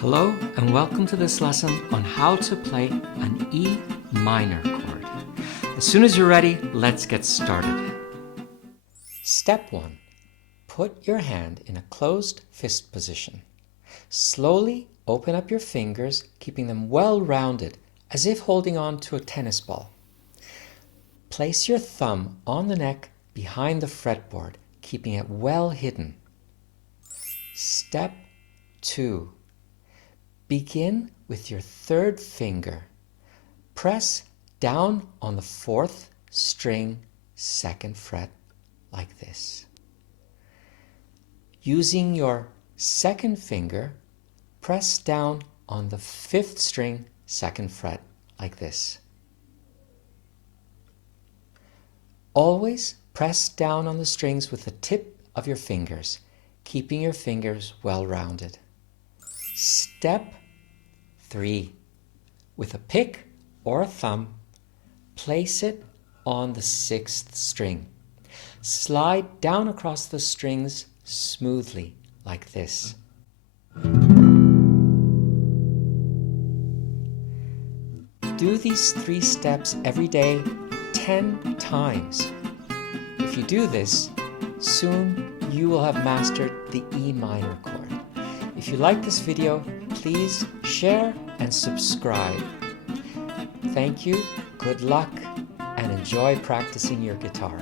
Hello and welcome to this lesson on how to play an E minor chord. As soon as you're ready, let's get started. Step 1. Put your hand in a closed fist position. Slowly open up your fingers, keeping them well rounded, as if holding on to a tennis ball. Place your thumb on the neck behind the fretboard, keeping it well hidden. Step 2. Begin with your third finger. Press down on the 4th string, 2nd fret, like this. Using your 2nd finger, press down on the 5th string, 2nd fret, like this. Always press down on the strings with the tip of your fingers, keeping your fingers well rounded. Step 3. With a pick or a thumb, place it on the 6th string. Slide down across the strings smoothly, like this. Do these 3 steps every day 10 times. If you do this, soon you will have mastered the E minor chord. If you like this video, please share and subscribe. Thank you, good luck, and enjoy practicing your guitar.